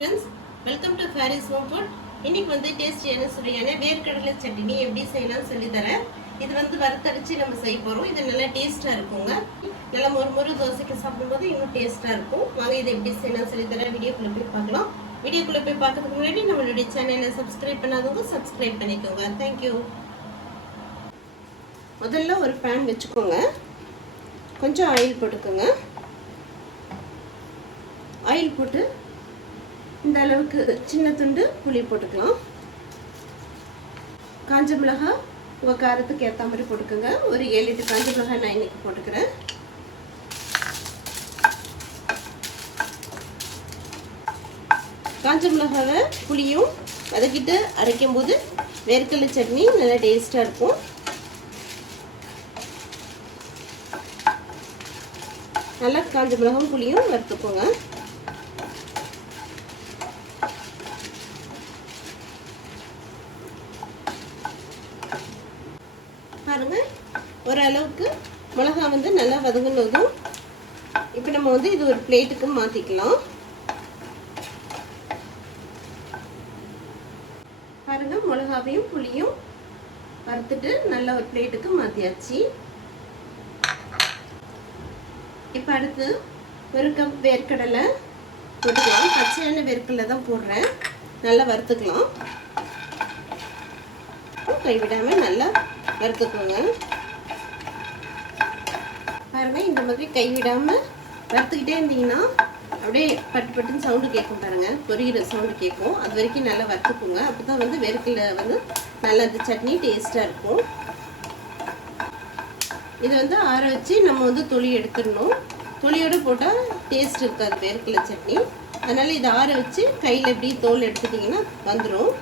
Friends, welcome to Faris Home Food. இன்னைக்கு வந்து டேஸ்டியான சுவையான வேர்க்கடலை சட்னி எப்படி செய்யலாம் சொல்லி தரேன். இது வந்து வறுத்தரைச்சு நம்ம செய்ய போறோம். இது நல்லா டேஸ்டா இருக்குங்க. நல்லா மொறு தோசைக்கு சாப்பிடும்போது இன்னும் டேஸ்டா இருக்கும். வாங்க இதை எப்படி செய்யலாம் சொல்லி தரேன். வீடியோக்குள்ள போய் பார்க்கலாம். வீடியோக்குள்ள போய் பார்க்கிறதுக்கு முன்னாடி நம்மளுடைய சேனலை சப்ஸ்கிரைப் பண்ணாதவங்க சப்ஸ்கிரைப் பண்ணிக்கோங்க. Thank you. முதல்ல ஒரு pan வெச்சுக்கோங்க. கொஞ்சம் ஆயில் போட்டுக்கோங்க. ஆயில் போட்டு இந்த அளவுக்கு சின்ன துண்டு புளி போட்டுக்கலாம். காஞ்ச மிளகாய் உங்க காரத்துக்கு ஏற்ற மாதிரி போட்டுக்கோங்க. ஒரு 7-8 காஞ்ச மிளகாய் நான் இன்னைக்கு போட்டுக்கிறேன். காஞ்ச மிளகாவை புளியும் வதக்கிட்டு அரைக்கும் போது வேர்க்கடலை சட்னி நல்லா டேஸ்டா இருக்கும். நல்லா காஞ்ச மிளகாயும் புளியும் வறுத்துக்கோங்க. பாருங்க, ஓரளவுக்கு மிளகாய் வந்து நல்லா வதங்கினதும் இப்போ நம்ம வந்து இது ஒரு பிளேட்டுக்கு மாத்திக்கலாம். பாருங்க, மிளகாவையும் புளியும் வறுத்துட்டு நல்ல ஒரு பிளேட்டுக்கு மாத்தியாச்சு. இப்போ அடுத்து ஒரு கப் வேர்க்கடலை போட்டுக்கலாம். பச்சையான வேர்க்கடலை தான் போடுறேன். நல்லா வறுத்துக்கலாம். கைவிடாம நல்லா வறுத்துக்கோங்க. பாருங்க, இந்த மாதிரி கைவிடாம வறுத்துக்கிட்டே இருந்தீங்கன்னா அப்படியே பட்டு பட்டுன்னு சவுண்டு கேட்கும். பாருங்க, பொரியிற சவுண்டு கேட்கும். அது வரைக்கும் நல்லா வறுத்துக்கோங்க. அப்பதான் வந்து வேர்க்கடலை வந்து நல்லா அந்த சட்னி டேஸ்டா இருக்கும். இதை வந்து ஆற வச்சு நம்ம வந்து தொளி எடுத்துடணும். தொளியோடு போட்டால் டேஸ்ட் இருக்காது வேர்க்கடலை சட்னி. அதனால இதை ஆற வச்சு கையில் எப்படி தோல் எடுத்துட்டிங்கன்னா வந்துடும்.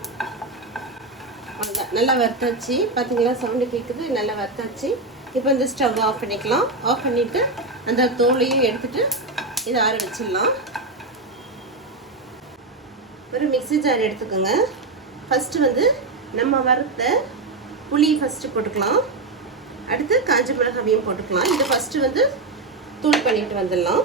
நல்லா வறுத்தாச்சு. பார்த்தீங்களா, சவுண்டு கேட்குது. நல்லா வறுத்தாச்சு. இப்போ இந்த ஸ்டவ் ஆஃப் பண்ணிக்கலாம். ஆஃப் பண்ணிவிட்டு அந்த தோலையும் எடுத்துட்டு இதை ஆற வச்சிடலாம். ஒரு மிக்ஸி ஜார் எடுத்துக்கோங்க. ஃபஸ்ட்டு வந்து நம்ம வறுத்த புளி ஃபஸ்ட்டு போட்டுக்கலாம். அடுத்து காஞ்ச மிளகாவையும் போட்டுக்கலாம். இதை ஃபஸ்ட்டு வந்து தூள் பண்ணிட்டு வந்துடலாம்.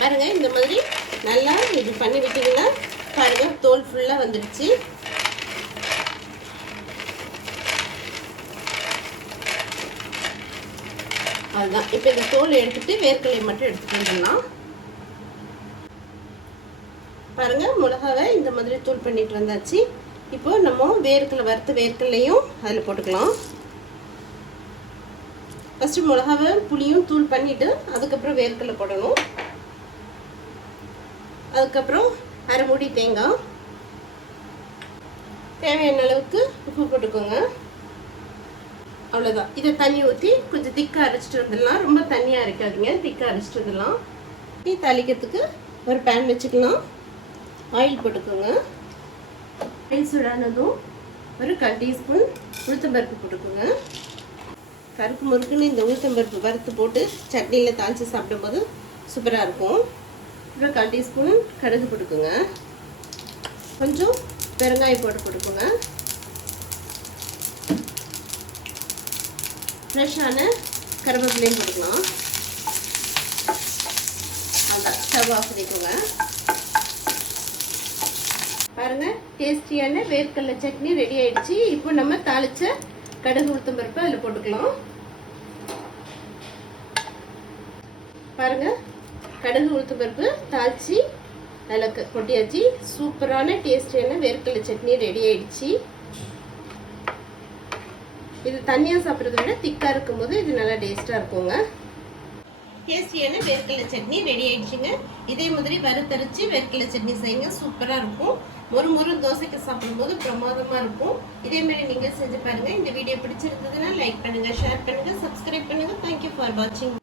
பாருங்க, இந்த மாதிரி நல்லா இது பண்ணி விட்டீங்கன்னா பாருங்க, தோல் ஃபுல்லாக வந்துடுச்சு. அதுதான். இப்போ இந்த தோல் எடுத்துட்டு வேர்க்கடலை மட்டும் எடுத்துட்டு வந்துடலாம். பாருங்க, மிளகாவை இந்த மாதிரி தூள் பண்ணிட்டு வந்தாச்சு. இப்போ நம்ம வேர்க்கடலை வறுத்த வேர்க்கடலையும் அதில் போட்டுக்கலாம். ஃபஸ்ட்டு மிளகாவை புளியும் தூள் பண்ணிட்டு அதுக்கப்புறம் வேர்க்கடலை போடணும். அதுக்கப்புறம் அரை மூடி தேங்காய், தேவையான அளவுக்கு உப்பு போட்டுக்கோங்க. அவ்வளோதான். இதை தண்ணி ஊற்றி கொஞ்சம் திக்காக அரைச்சிட்டு வந்துடலாம். ரொம்ப தண்ணியாக அரைக்காதீங்க, திக்காக அரைச்சிட்டு வந்துடலாம். டீ தாளிக்கிறதுக்கு ஒரு பேன் வச்சுக்கலாம். ஆயில் போட்டுக்கோங்க. ஆயில் சூடானதும் ஒரு 1/4 டீஸ்பூன் உளுத்தம்பருப்பு போட்டுக்கோங்க. கருப்பு முறுக்குன்னு இந்த உளுத்தம்பருப்பு வறுத்து போட்டு சட்னியில் தாளித்து சாப்பிடும்போது சூப்பராக இருக்கும். அப்புறம் 1/4 டீஸ்பூன் கடுகு போட்டுக்கோங்க. கொஞ்சம் பெருங்காயம் போட்டுக்கோங்க. ஃப்ரெஷ்ஷான கருவேப்பிலையும் போட்டுக்கலாம். அதான், ஸ்டவ் ஆஃப் பண்ணிக்கோங்க. பாருங்க, டேஸ்டியான வேர்க்கடலை சட்னி ரெடி ஆயிடுச்சு. இப்போ நம்ம தாளிச்ச கடுகு உளுத்தம் பருப்பு அதில் போட்டுக்கலாம். பாருங்க, கடுகு உளுத்தம் பருப்பு தாளிச்சு அதில் கொட்டியாச்சு. சூப்பரான டேஸ்டியான வேர்க்கடலை சட்னி ரெடி ஆயிடுச்சு. இது தண்ணியாக சாப்பிட்றத விட திக்காக இருக்கும்போது இது நல்லா டேஸ்ட்டாக இருக்குங்க. டேஸ்டியான வேர்க்கடலை சட்னி ரெடி ஆயிடுச்சுங்க. இதே மாதிரி வறுத்தரைச்சு வேர்க்கடலை சட்னி செய்யுங்க. சூப்பராக இருக்கும். மொறு தோசைக்கு சாப்பிடும்போது பிரமாதமாக இருக்கும். இதே மாதிரி நீங்கள் செஞ்சு பாருங்கள். இந்த வீடியோ பிடிச்சிருந்ததுன்னா லைக் பண்ணுங்கள், ஷேர் பண்ணுங்கள், சப்ஸ்கிரைப் பண்ணுங்கள். தேங்க்யூ ஃபார் வாட்சிங்.